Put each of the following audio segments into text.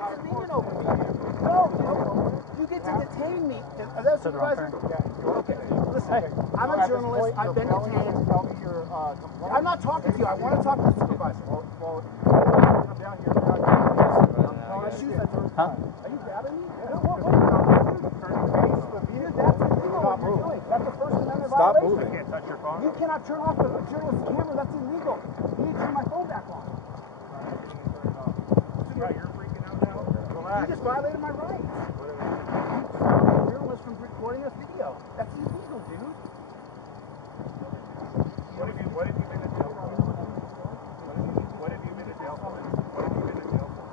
You're leaning over me. No, you get to detain me. Is that a supervisor? Okay. Listen, I'm a journalist. I've been detained. I'm not talking to you. I want to talk to the supervisor. Well, come down here. My shoes are dirty. Huh? Are you grabbing me? Yeah. What are you doing? That's illegal. What you're doing. That's the First Amendment violation. Stop moving. You can't touch your phone. You cannot turn off the journalist's camera. That's illegal. You need to turn my phone back on. You're freaking out now. Relax. You just violated my rights. Journalist from recording this video. That's illegal, dude. What have you been in jail for? What have you been in jail for? What have you been in jail for?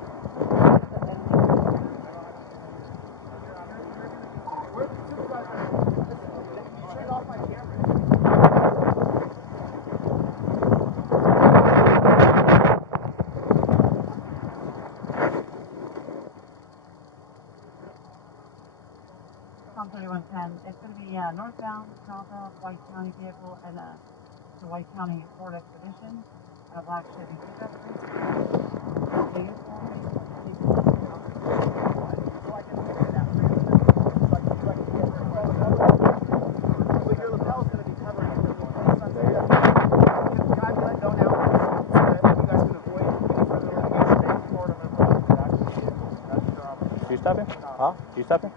Where's the supervisor? You turned off my camera. On 3110, it's going to be northbound, southbound, White County vehicle, and the White County Ford Expedition, a black Chevy pickup. Did you stop him? Huh? Did you stop him?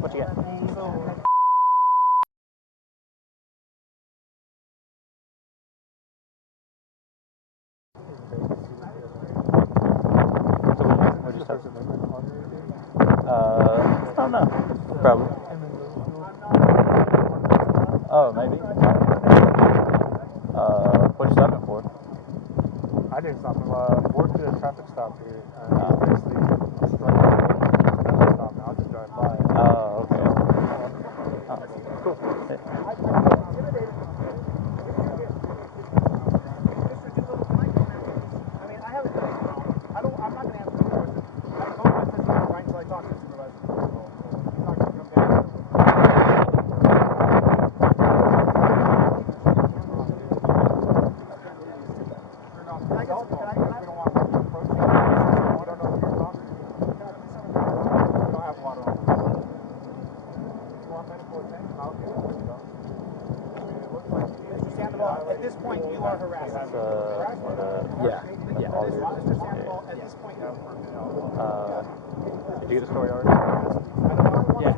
What you got? What'd you stop? I don't know. Probably. Oh, maybe. What'd you stop him for? I didn't stop him. Worked at a traffic stop here. Basically, traffic stop. I'll just drive by. Oh, okay. Cool. At this point, you are harassing. Yeah. Mr. Sandoval, at this point, Did you get the story already? Yeah.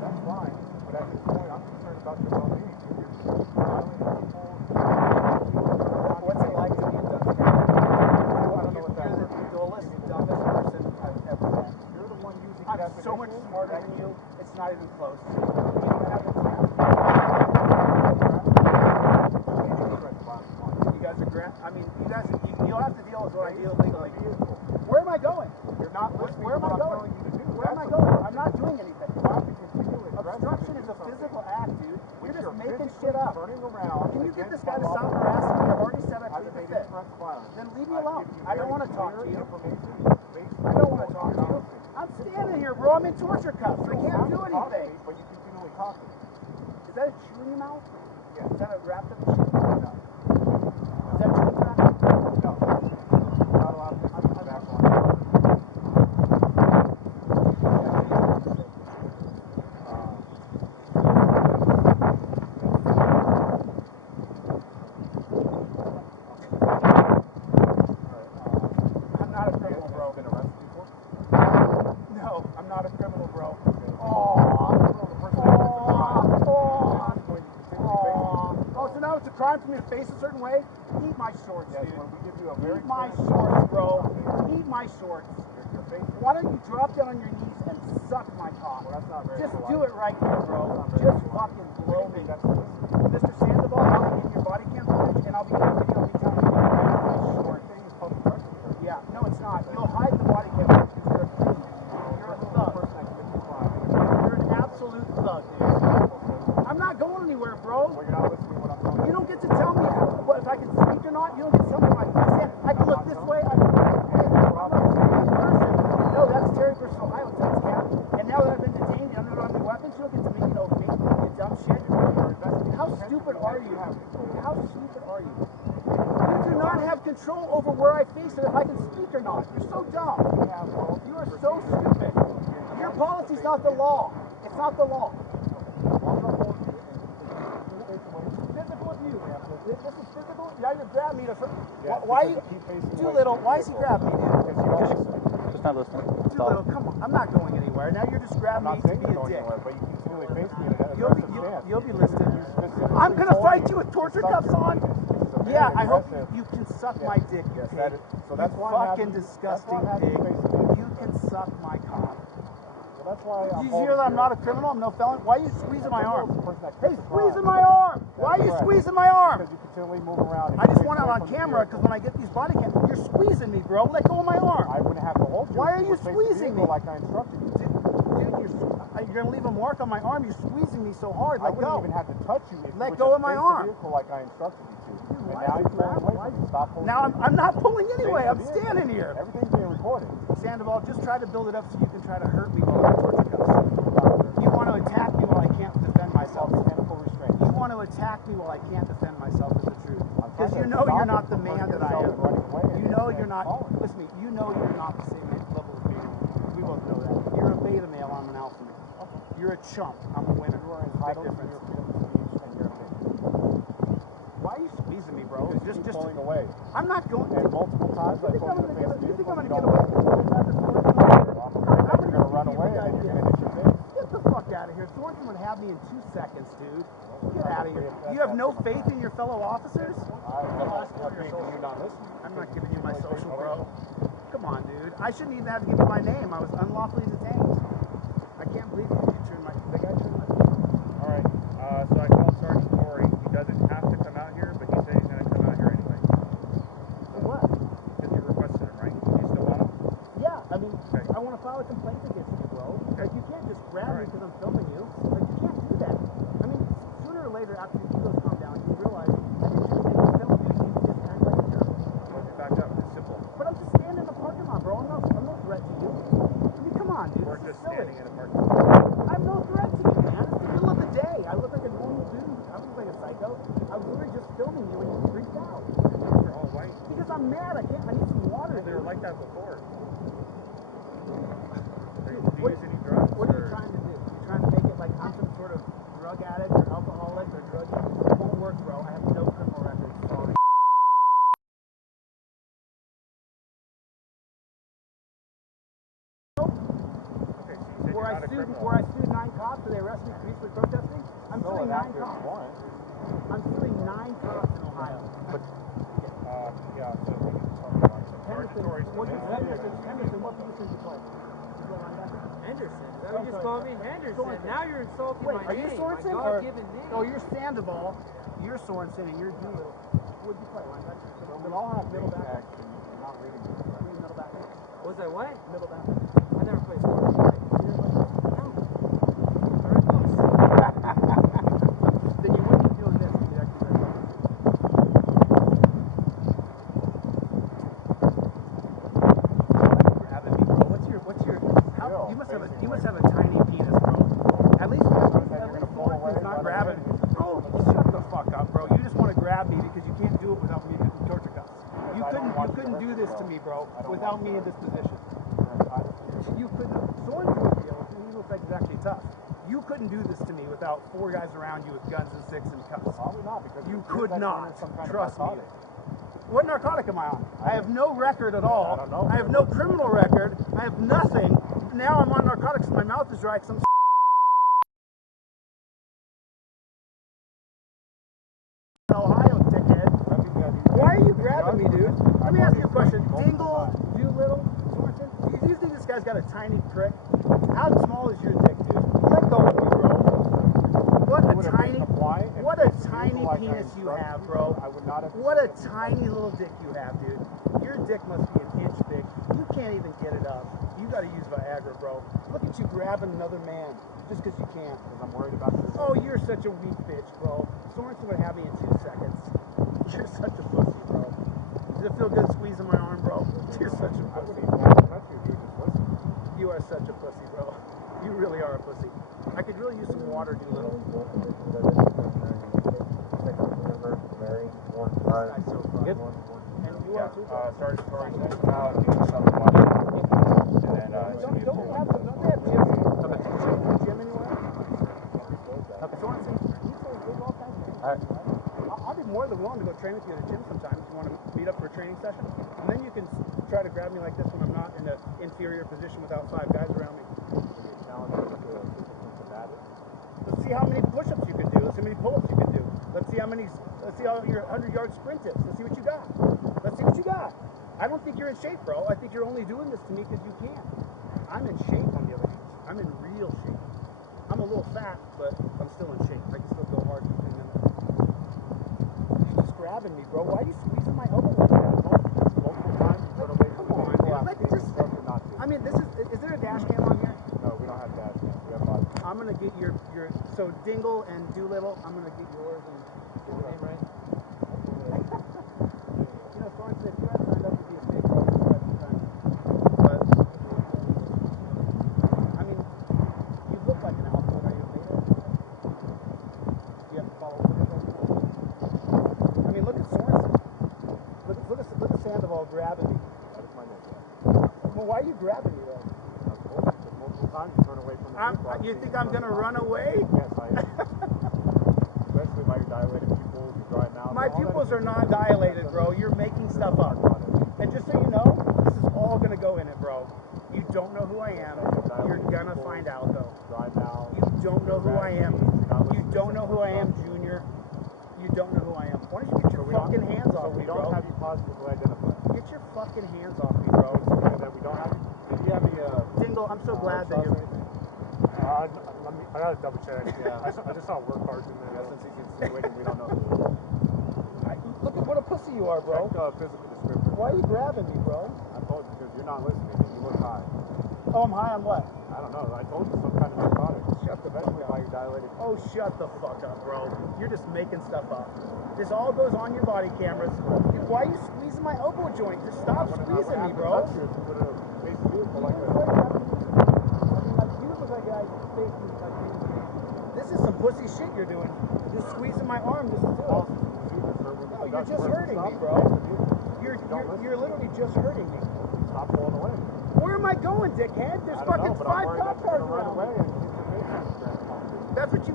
That's fine, but at this point, I'm concerned about your well-being. What's it like to be a dumb guy? I don't know what that is. You're the dullest, dumbest person I've ever met. You're the one using I'm so much smarter than you, it's not even close. You don't have the crap. You guys are I mean, you'll have to deal with what I deal legally. Where am I going? You're not listening to what I'm telling you to do. Where am I going? I'm not doing anything. Obstruction is a physical act, dude. You're just making shit up. Can you get this guy to stop harassing me? I've already said I plead the fifth. Then leave me alone. I don't want to talk to you. I don't want to talk to you. I'm standing here, bro. I'm in torture cuffs. I can't do anything. But you continually talking. Is that a chew in your mouth? Yeah. Is that a wrapped up chew? No. Is that chew wrapped? No. Not allowed to. I'm back on. I'm not a criminal, bro. Been arrested before? No, I'm not a criminal, bro. So now it's a crime for me to face a certain way? Eat my shorts, Yes, dude. when we give you a very Eat my shorts, bro. Eat my shorts. your face. Why don't you drop down on your knees and suck my cock? Well, that's not very Just polite. do it right here, bro. Just fucking blow me. Mr. Sandoval, I'll be in your body cam footage and I'll be telling you about my shorts. Yeah, no, it's not. You'll hide the body cam footage because you're a criminal. You're a thug. You're an absolute thug, dude. I'm not going anywhere, bro. Well, you're not listening to what I'm telling you. You don't get to tell me what if I can speak or not. are you? How stupid are you? You do not have control over where I face it if I can speak or not. You're so dumb. You are so stupid. Your policy's not the law. It's not the law. Physical abuse. This is physical. You're gonna grab me to. Why you? Doolittle. Why is he grabbing me, dude? Just not listening. Doolittle, come on. I'm not going anywhere. Now you're just grabbing me to be a dick. But you continually face me in an You'll be listening. I'm gonna fight you with torture cuffs on. Yeah, I hope you can suck my dick, you pig. So that's you why fucking disgusting pig. You can suck my cock. Well, that's why Did you hear that I'm not a criminal? I'm no felon? Why are you squeezing my arm? Hey, squeezing my arm! Why are you squeezing my arm? Because you continually move around. I just want it on camera because when I get these body cams, you're squeezing me, bro. Let go of my arm. I wouldn't have to hold you. Why are you squeezing me? Like I instructed you. Dude, you're gonna leave a mark on my arm. You're squeezing me so hard. Let go. I wouldn't even have to touch you. If Let go of my arm. Like I instructed you to. And now you're pulling away. Stop pulling. Now I'm not pulling anyway. I'm standing here. Everything's being recorded. Sandoval, just try to build it up so you can try to hurt me while I'm torture cuffs. You want to attack me while I can't defend myself. Mechanical restraint. You want to attack me while I can't defend myself is the truth. Because you know you're not the man that I am. You know you're not. Listen to me. You know you're not the same level as me. We both know that. You're a beta male. I'm an alpha male. You're a chump. I'm a winner. You are entitled to your freedom of speech and your opinion. Why are you squeezing me, bro? Just pulling away. I'm not going. And multiple times I told you to face me. You think I'm You gonna don't get away? I'm going to run away and then you're going to hit your face. Get the fuck out of here. Thornton would have me in 2 seconds, dude. Get out of here. You have no faith in your fellow officers? I'm not giving you my social, bro. Come on, dude. I shouldn't even have to give you my name. I was unlawfully detained. I can't believe you turned my. The guy turned my. All right. So I called Sergeant Corey. He doesn't have to come out here, but he said he's going to come out here anyway. For what? Because you requested him, right? You still want him? Yeah, I mean, I want to file a complaint against you, bro. Like, you can't just grab me because I'm filming you. Like, you can't do that. I mean, sooner or later, after your egos calm down, you realize that you're just making film you and you just act like a jerk. Let's get back up. It's simple. But I'm just standing in the parking lot, bro. I'm no threat to you. I mean, come on, dude. We're This just is silly. standing in a parking lot. I'm no threat to you, man. It's the middle of the day. I look like a normal dude. I look like a psycho. I was literally just filming you and you freaked out. You're all white. Because I'm mad. I need some water. They were like that before. Do you What- use any drugs? What are you trying to do? You're trying to make it like I'm some sort of drug addict or alcoholic or drug user. It won't work, bro. I have no criminal record. Sorry. Okay, so you said Where you're I not a sued criminal. 9 cops and they arrested me peacefully protesting. I'm suing 9 cops. I'm suing 9 cops in Ohio. Yeah, so we can talk about some Henderson, Corey's Henderson, what position did you play? You play linebacker? Henderson. Is that what you just called me? Henderson. Sorensen. Now you're insulting Wait, my are you name. Sorensen? My God-given name. Oh, you're Sandoval. You're Sorensen and you're Doolittle. What did you play? Linebacker? We all have middle names, backer. actually. You're not reading them. Middle backer. Was I what? Middle backer. I never played sports. No. Very close. Then you wouldn't be doing this if you'd actually been grabbing me, bro. What's your how, you must have a tiny penis, bro. At least Sorensen's not grabbing. Bro, shut the fuck up, bro. You just want to grab me because you can't do it without me in torture cuffs. You couldn't do this to me, bro, without me in this position. You couldn't. Sorensen would be able to. He looks like he's actually tough. You couldn't do this to me without 4 guys around you with guns and sticks and cuffs. Probably not, because You could not. Trust me. narcotic. What narcotic am I on? I have no record at all. I don't know. I have no criminal record. I have nothing. Now I'm on narcotics and my mouth is dry because I'm Ohio, dickhead. Why are you grabbing me, dude? Let me ask you a question. Dingle, Doolittle, Sorensen, do you think this guy's got a tiny prick? How small is your dick, dude? Let go of me, bro. What a tiny penis you have, bro. What a tiny little dick you have, dude. Your dick must be an inch big. You can't even get it up. You gotta use Viagra, bro. Look at you grabbing another man just because you can't. Because I'm worried about this. Oh, you're such a weak bitch, bro. Sorensen would have me in 2 seconds. You're such a pussy, bro. Does it feel good squeezing my arm, bro? You're such a I wouldn't pussy. even want to touch you, dude. Just listen. You are such a pussy, bro. You really are a pussy. I could really use some water, Doolittle. Alright. Good. One. And you are too. Sergeant Torres, Southern Washington. And then, Don't they have gym anywhere? Okay. Sorensen, I'll be more than willing to go train with you at a gym sometime if you want to meet up for a training session. And then you can try to grab me like this when I'm not in an inferior position without 5 guys around me. Let's see how many push-ups you can do. Let's see how many pull-ups you can do. Let's see how your 100-yard sprint is. Let's see what you got. I don't think you're in shape, bro. I think you're only doing this to me because you can. I'm in shape, on the other hand. I'm in real shape. I'm a little fat, but I'm still in shape. I can still go hard for 3 minutes. You're just grabbing me, bro. Why are you squeezing my elbow like that? Multiple times you run away from Come on, dude. Let's just... I mean, is there a dash cam on here? No, we don't have dash cam. We have body cam. I'm gonna get your so Dingle and Doolittle. I'm gonna get yours and your name right. You know, Sorensen, if you had signed up to be a state pro, you had to sign. But I mean, you look like an alpha. Are you a beta? You have to follow orders. I mean, look at Sorensen. Look at Sandoval grabbing me. That is my name. Well, why are you grabbing me though? Multiple times you run away from the You think I'm gonna run away? Yes, I am. Especially by your dilated pupils, your dry mouth. My pupils are not dilated, bro. You're making stuff up. And just so you know, this is all gonna go in it, bro. You don't know who I am. You're gonna find out, though. Dry mouth. You don't know who I am. You don't know who I am, Junior. You don't know who I am. Why don't you get your fucking hands off me, We don't bro? have you positively identified. Get your fucking hands off me, bro. That we don't have you. Did you have any Dingle, I'm so glad that you're... I gotta double check. Yeah. I just saw work cards in there. Since he's insinuating we don't know who. Look at what a pussy you are, bro. Check physical description. Why are you grabbing me, bro? I told you because you're not listening and you look high. Oh, I'm high on what? I don't know. I told you some kind of narcotic. Shut the fuck Especially up. by your dilated. Oh, shut the fuck up, bro. You're just making stuff up. This all goes on your body cameras. Why are you squeezing my elbow joint? Just stop squeezing me, bro. This is some pussy shit you're doing. Just squeezing my arm just to do it. No, you're just hurting me, bro. You're literally just hurting me. Stop pulling away. Where am I going, dickhead? There's fucking 5 cop cars around me. That's what you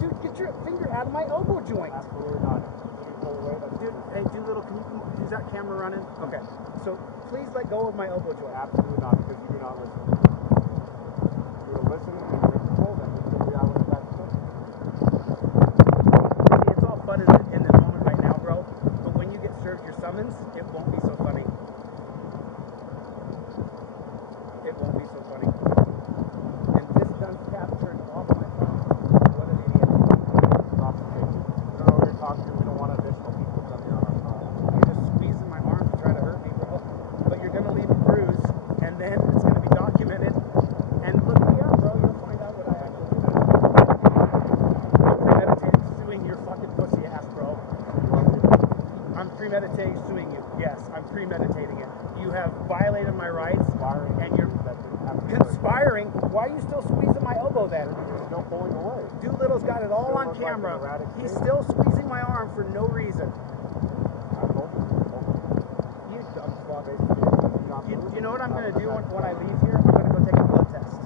dude, get your finger out of my elbow joint. Absolutely not. Dude, hey, Doolittle, is that camera running? Okay. So please let go of my elbow joint. Absolutely not, because you do not listen. If you were listening and you're principled, then you can figure out what you have to say. It's all fun in the moment right now, bro. But when you get served your summons, it won't be so funny. It won't be so funny. And this gun's captured off my phone. What an idiot. Stop the case. We don't know who you're talking to. We don't want additional people coming on our phone. You're just squeezing my arm to try to hurt me, bro. But you're gonna leave a bruise, and then it's gonna be documented. And look me up, bro. You'll find out what I actually did. I'm premeditating suing your fucking pussy ass, bro. I'm premeditating suing you. Yes, I'm premeditating it. You have violated my rights, and you're conspiring. Why are you still squeezing my elbow then? You're still pulling away. Doolittle's got it all on camera. He's still squeezing my arm for no reason. I told you. You dumb fuck. You know what I'm going to do when I leave here? I'm going to go take a blood test.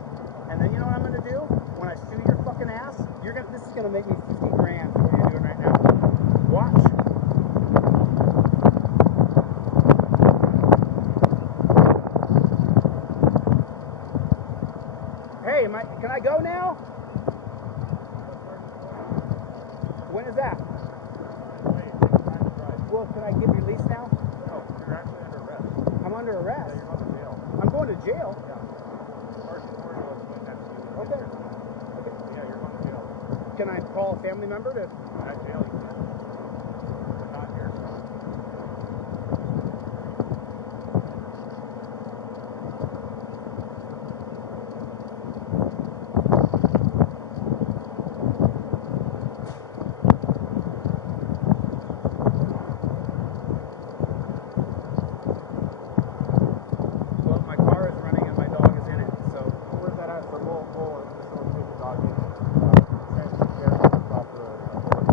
And then you know what I'm going to do? When I sue your fucking ass, this is going to make me 50 grand for what you're doing right now. Watch. Hey, can I go now? When is that? Well, can I get released now? No, you're actually under arrest. I'm under arrest. Yeah, you're going to jail. I'm going to jail. Yeah. Sergeant Torres was at you. Okay. Yeah, you're going to jail. Can I call a family member to? At jail, you can. But not here. Well, my car is running and my dog is in it. So Where's that at? So we'll facilitate the dog in. Stop for a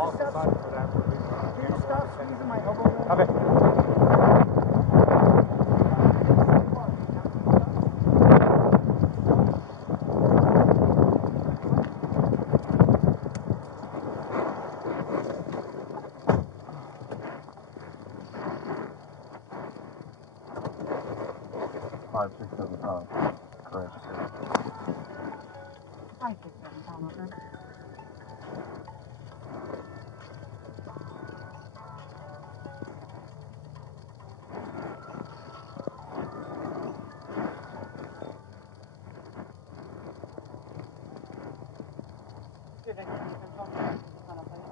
walk aside for that for Can you stop squeezing my elbow? Okay. Correct. 567 pound over. Good, I can control the center, please.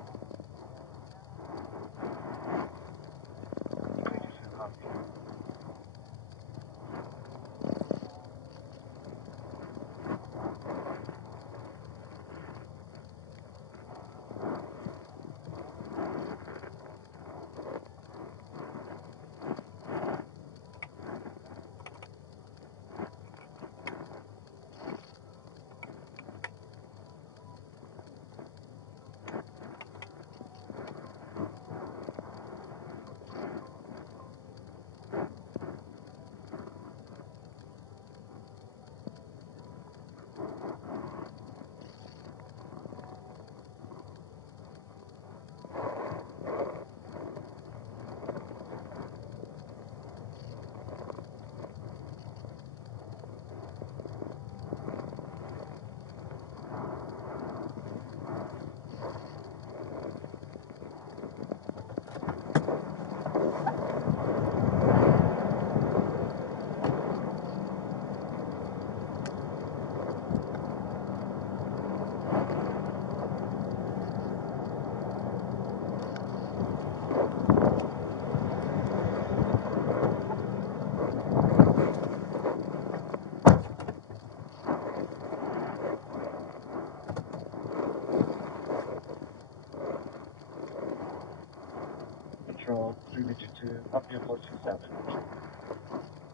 Control 352, up near 427.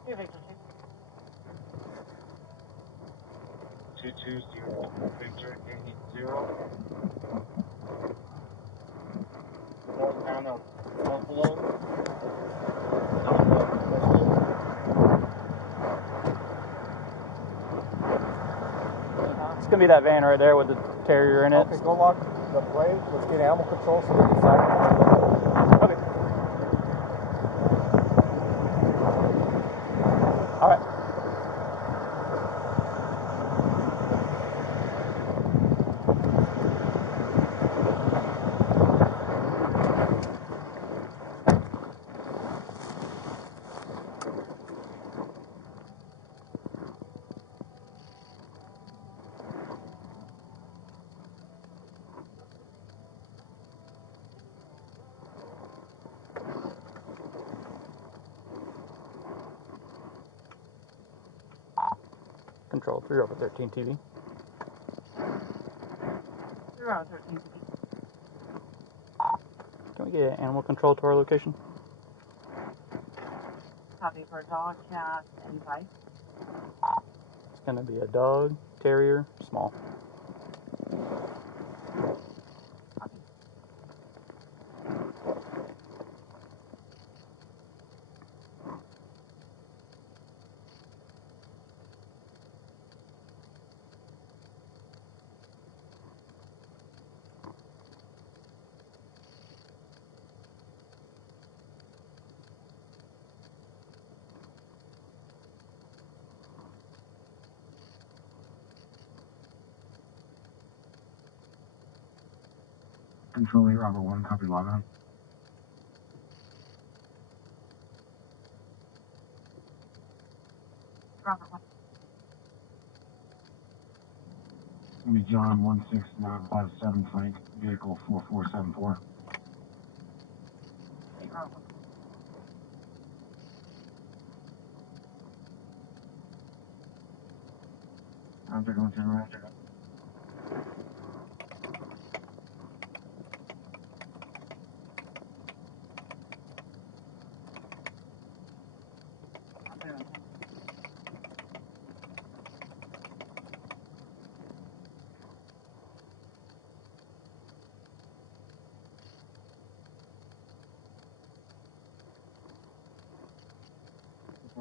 Here, Victor, 220, Victor, 0. Northbound of Buffalo. It's gonna be that van right there with the Terrier in it. Okay, go lock the plate. Let's get animal control so we can start. Okay. All right. Control 3/13 TV. 013. Can we get animal control to our location? Copy for dog, cat, and bike. It's gonna be a dog, Terrier, small. Control 8, Robert 1, copy log on. Robert 1. It's going to be John 16957 Frank, vehicle 4474. Robert 1. I'm going to turn around.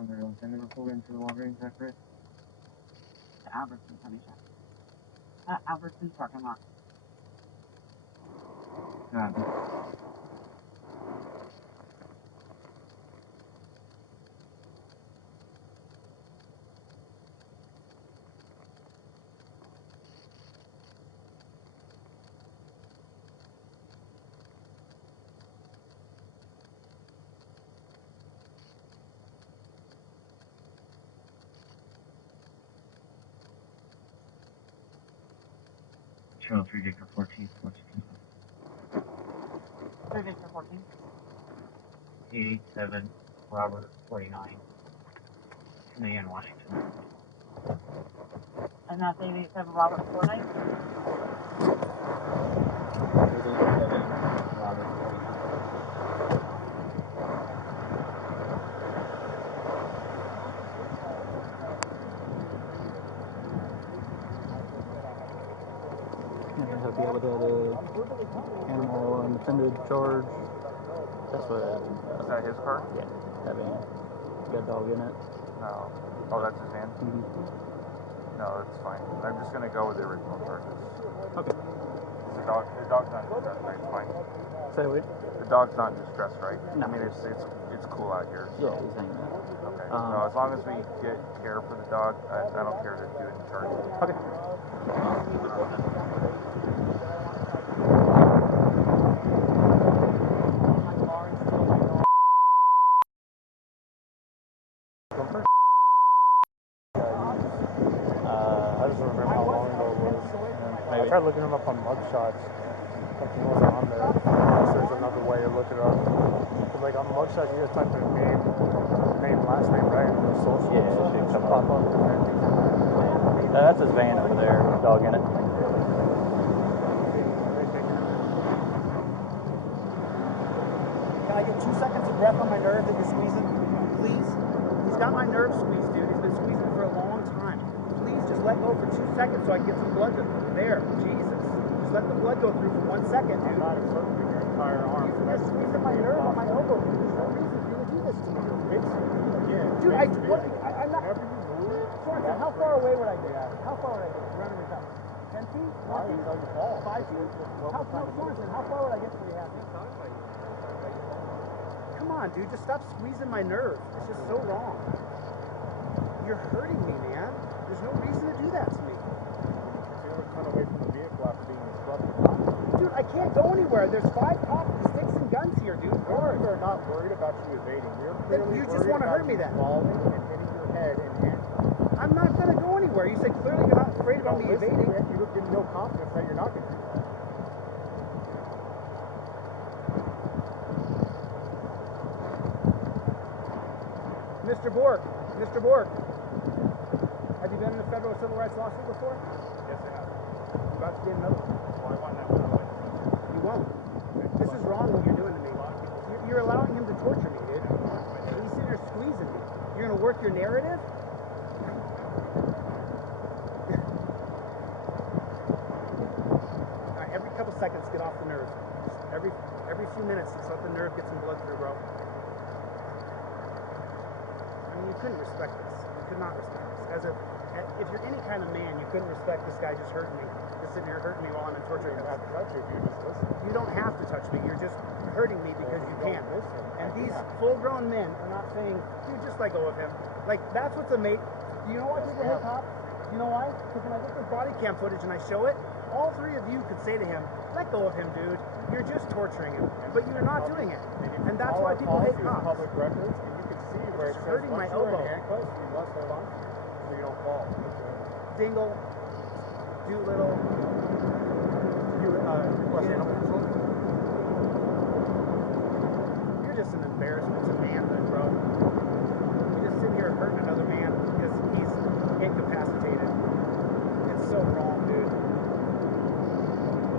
when they're done. They were pulled into the Walgreens, is that correct? The Albertsons, honey shop. Albertsons parking lot. Got it. Chille 3 Victor 14, 3 Victor 14. 887 Robert 49, Canadian, Washington. And that's 887 Robert 49. 887 Robert 49. And he'll be able to have the animal unattended charge. That's what. Is that his car? Yeah, having got a dog in it. No. Oh, that's his van? Mm-hmm. No, that's fine. I'm just gonna go with the original charges. Okay. The dog's not in distress, right? It's fine. Say what? The dog's not in distress, right? No. I mean, it's cool out here. So. Yeah, he's hanging out. Okay. So as long as we get care for the dog, I don't care to do it in charge. Okay. I just don't remember how long ago it was. I tried looking him up on mugshots. Something wasn't on there. Unless there's another way to look it up. But like on mugshots, you gotta type in name, last name, right? And the social. Yeah, it should come pop up. up. That's his van over there, dog in it. Can I get 2 seconds of breath on my nerve that you're squeezing? Please? He's got my nerve squeezed, dude. He's been squeezing for a long time. Please just let go for 2 seconds so I can get some blood to there. Jesus. Just let the blood go through for 1 second, dude. I'm not encircling your entire arm. You're squeezing my nerve on my elbow. There's no reason for you to do this to me. Dude, I'm not. Whenever you move, Sorensen, how far away would I get? How far would I get? Running this up. 10 feet? 4 feet? 5 feet? Sorensen, how far would I get before you have me? Come on, dude, just stop squeezing my nerve. It's just so wrong. You're hurting me, man. There's no reason to do that to me. you're gonna run away from the vehicle after being disrupted. Dude, I can't go anywhere. There's 5 cops with sticks and guns here, dude. We're not worried about you evading. We're clearly You just want to hurt me then. falling and hitting your head and handcuffs. I'm not going to go anywhere. You said clearly you're not afraid about me evading. You don't give no confidence that you're not going to do that. Mr. Bork, have you been in a federal civil rights lawsuit before? Yes, I have. You're about to get another one. Well, I want that one away. You won't. This is wrong what you're doing to me. You're allowing him to torture me, dude. He's sitting there squeezing me. You're going to work your narrative? All right, every couple seconds, get off the nerve. Just every few minutes, just let the nerve get some blood through, bro. I mean, you couldn't respect this. You could not respect this. If you're any kind of man, you couldn't respect this guy just hurting me. Just sitting here hurting me while I'm in torture. You don't have to touch it. You just listen. You don't have to touch me. You're just hurting me because you can. And these full-grown men are not saying, dude, just let go of him. Like, that's what's amazing. You know why people hate cops? You know why? Because when I get this body cam footage and I show it, all 3 of you could say to him, let go of him, dude. You're just torturing him. But you're not doing it. And that's why people hate cops. Public records, and you can see where it says hurting my once you're elbow. in handcuffs, you must hold on so you don't fall. Dingle, Doolittle, you're just an embarrassment to manhood, bro. You're just sitting here hurting another man because he's incapacitated. It's so wrong, dude.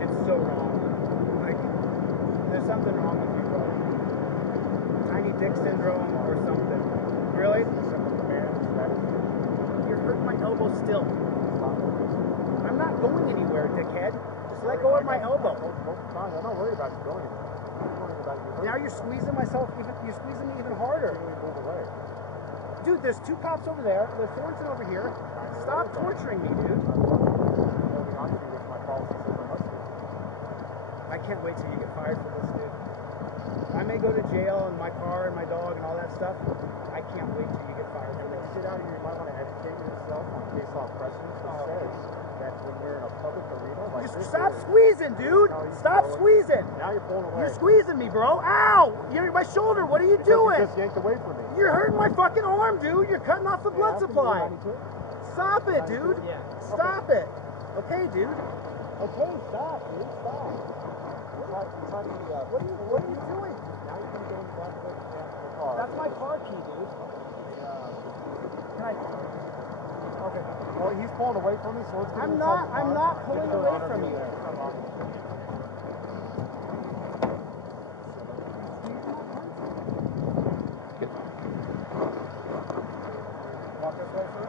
It's so wrong. Like, there's something wrong with you, bro. Tiny dick syndrome or something. Really? You're hurting my elbow still. I'm not going anywhere, dickhead. Just let go of my elbow. I'm not worried about you going anywhere. I'm worried about you. Now you're squeezing myself even. You're squeezing me even harder. Move away. Dude, there's 2 cops over there. There's Thornton over here. Stop torturing me, dude. I can't wait till you get fired for this, dude. I may go to jail and my car and my dog and all that stuff. I can't wait till you get fired for this. Sit down here, you might want to educate yourself on case law precedents that says that when you're in a public arena like Just this stop is, squeezing, dude. Stop squeezing. now you're pulling away. You're squeezing me, bro. Ow! You're my shoulder. What are you Because doing? You just yanked away from me. You're hurting my fucking arm, dude. You're cutting off the blood supply. Stop it, dude. Yeah. Stop it. Okay, dude. Okay, stop, dude. Stop. What are you doing? Now you're going to go in the back of the car. That's my car key, dude. Can I? Okay. Well, he's pulling away from me, so let's get I'm inside the car. not pulling Get to away the from interview you. there. Walk this way, sir.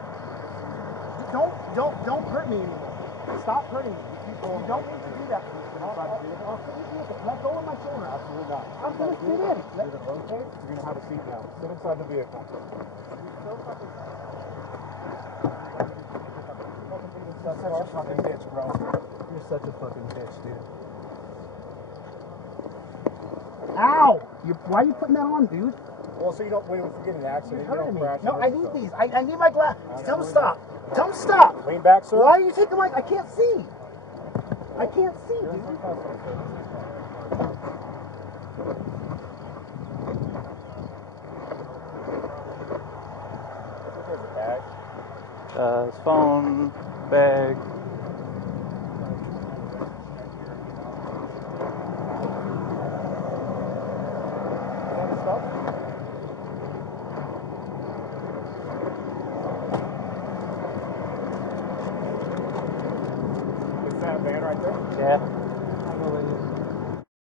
Don't hurt me anymore. Stop hurting me. You don't need to do that. Let go of my shoulder. Absolutely not. I'm gonna sit in. You're going to rotate. You're going to have a seat now. Sit inside the vehicle. You're such a fucking bitch, bro. You're such a fucking bitch, dude. Ow! Why are you putting that on, dude? Well, so you don't, when you get in an accident, You're you hurting don't me. crash. No, and I hurt need yourself. these. I need my glass. Tell him to stop. Tell him to stop. Lean back, sir. Why are you taking my? I can't see. I can't see, dude. There's a bag. His phone, bag. Is that van right there? Yeah.